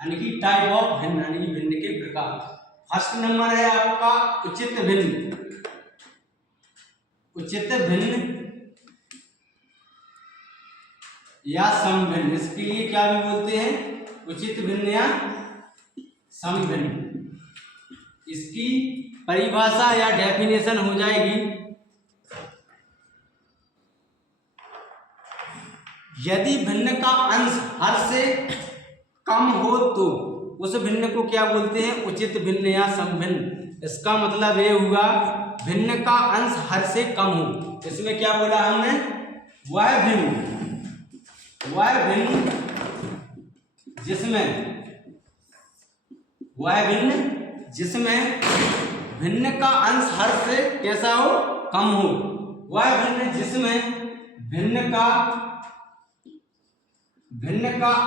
यानी कि type of भिन्न, यानी कि भिन्न के प्रकार। फर्स्ट नंबर है आपका उचित भिन्न। उचित भिन्न या समभिन्न, इसके लिए क्या भी बोलते हैं, उचित भिन्न या समभिन्न। इसकी परिभाषा या डेफिनेशन हो जाएगी, यदि भिन्न का अंश हर से कम हो तो उस भिन्न को क्या बोलते हैं, उचित भिन्न या समभिन्न। इसका मतलब ये हुआ भिन्न का अंश हर से कम हो। इसमें क्या बोला हमने, वह भिन्न जिसमें भिन्न का अंश हर से कैसा हो, कम हो। वह भिन्न जिसमें भिन्न का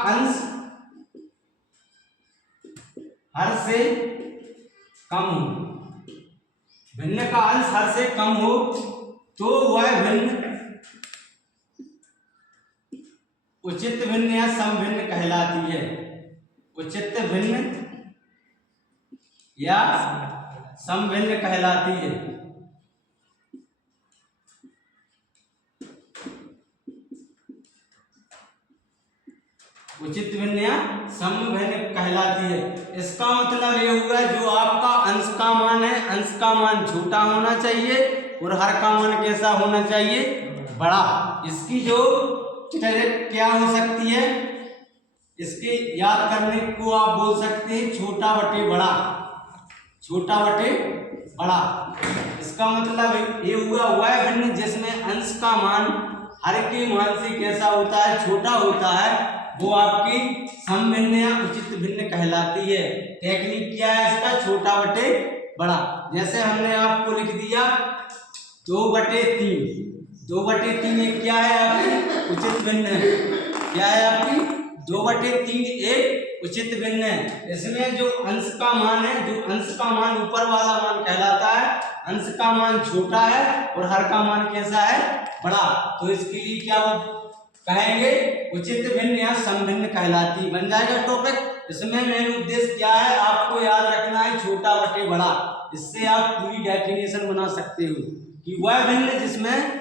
अंश हर से कम हो, भिन्न का अंश हर से कम हो तो वह भिन्न उचित भिन्न या समभिन्न कहलाती है। उचित भिन्न या समभिन्न कहलाती है। उचित भिन्न या समभिन्न कहलाती है। इसका मतलब ये हुआ जो आपका अंश का मान है, अंश का मान छोटा होना चाहिए और हर का मान कैसा होना चाहिए, बड़ा। इसकी जो क्या हो सकती है, इसके याद करने को आप बोल सकते हैं छोटा बटे बड़ा, छोटा बटे बड़ा। इसका मतलब ये हुआ वह भिन्न जिसमें अंश का मान हर के मान से कैसा होता है, छोटा होता है, वो आपकी समभिन्न या उचित भिन्न कहलाती है। टेक्निक क्या है इसका, छोटा बटे बड़ा। जैसे हमने आपको लिख दिया 2/3, 2/3 एक क्या है आपकी उचित भिन्न है। क्या है आपकी 2/3 एक उचित भिन्न है। इसमें जो अंश का मान है, जो अंश का मान ऊपर वाला मान कहलाता है, अंश का मान छोटा है और हर का मान कैसा है, बड़ा। तो इसके लिए क्या कहेंगे, उचित भिन्न या समभिन्न कहलाती। बन जाएगा टॉपिक। इसमें मेन उद्देश्य क्या है, आपको याद रखना है छोटा बटे बड़ा। इससे आप पूरी डेफिनेशन बना सकते हो कि वह भिन्न जिसमें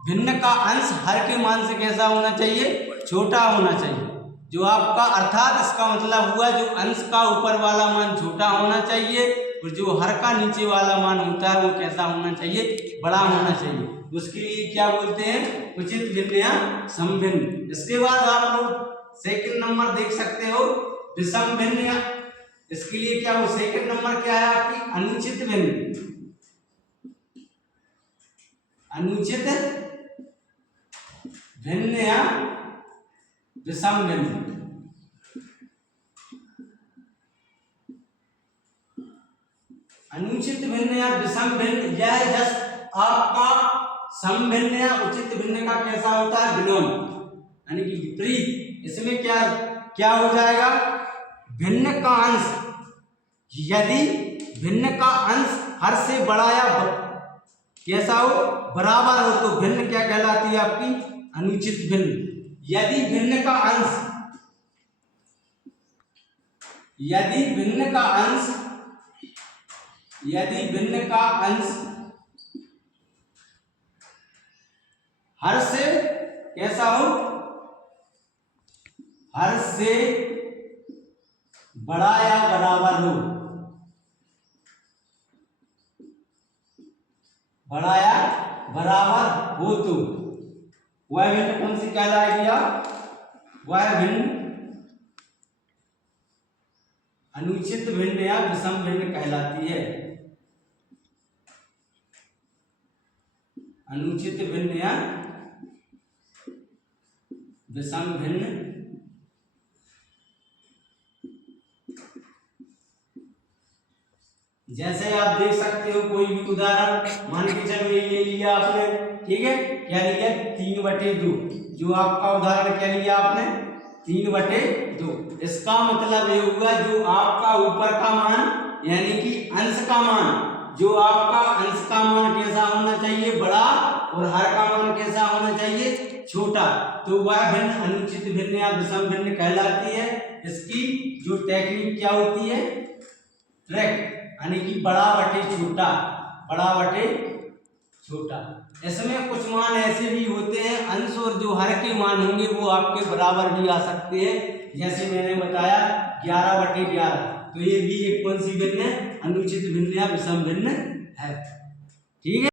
भिन्न का अंश हर के मान से कैसा होना चाहिए, छोटा होना चाहिए। जो आपका अर्थात इसका मतलब हुआ जो अंश का ऊपर वाला मान छोटा होना चाहिए और जो हर का नीचे वाला मान होता है वो कैसा होना चाहिए, बड़ा होना चाहिए। उसके लिए क्या बोलते हैं, उचित भिन्न या समभिन्न। इसके बाद आप लोग सेकंड नंबर देख सकते हो, विषम भिन्न या, इसके लिए क्या हो, सेकंड नंबर क्या है आपकी, अनुचित भिन्न। अनुचित भिन्न या विषम भिन्न। अनुचित भिन्न या विषम भिन्न, यह जस्ट आपका समभिन्न या उचित भिन्न का कैसा होता है, विलोम, यानी कि विपरीत। इसमें क्या क्या हो जाएगा, भिन्न का अंश, यदि भिन्न का अंश हर से बड़ा या कैसा हो, बराबर हो, तो भिन्न क्या कहलाती है आपकी, अनुचित भिन्न। यदि भिन्न का अंश, यदि भिन्न का अंश, यदि भिन्न का अंश हर से कैसा हो, हर से बड़ा या बराबर हो, बड़ा या बराबर हो तो वह भिन्न कौन सी कहलाएगी, वह भिन्न अनुचित भिन्न या विषम भिन्न कहलाती है। अनुचित भिन्न या विषम भिन्न। जैसे आप देख सकते हो कोई भी उदाहरण, मान के चलो ये ले लिया आपने, ठीक है, क्या लिया 3/2, जो आपका उदाहरण क्या लिया आपने 3/2। इसका मतलब ये हुआ जो आपका ऊपर का मान यानी कि अंश का मान, जो आपका अंश का मान कैसा होना चाहिए, बड़ा, और हर का मान कैसा होना चाहिए, छोटा, तो वह भिन्न अनुचित भिन्न या विषम भिन्न कहलाती है। इसकी जो टेक्निक क्या होती है, ट्रैक यानी कि बड़ा बटे छोटा, बड़ा बटे छोटा। इसमें कुछ मान ऐसे भी होते हैं अंश और जो हर के मान होंगे वो आपके बराबर भी आ सकते हैं, जैसे मैंने बताया 11/11, तो ये भी एक कौन सी भिन्न है, अनुचित भिन्न या विषम भिन्न है। ठीक है।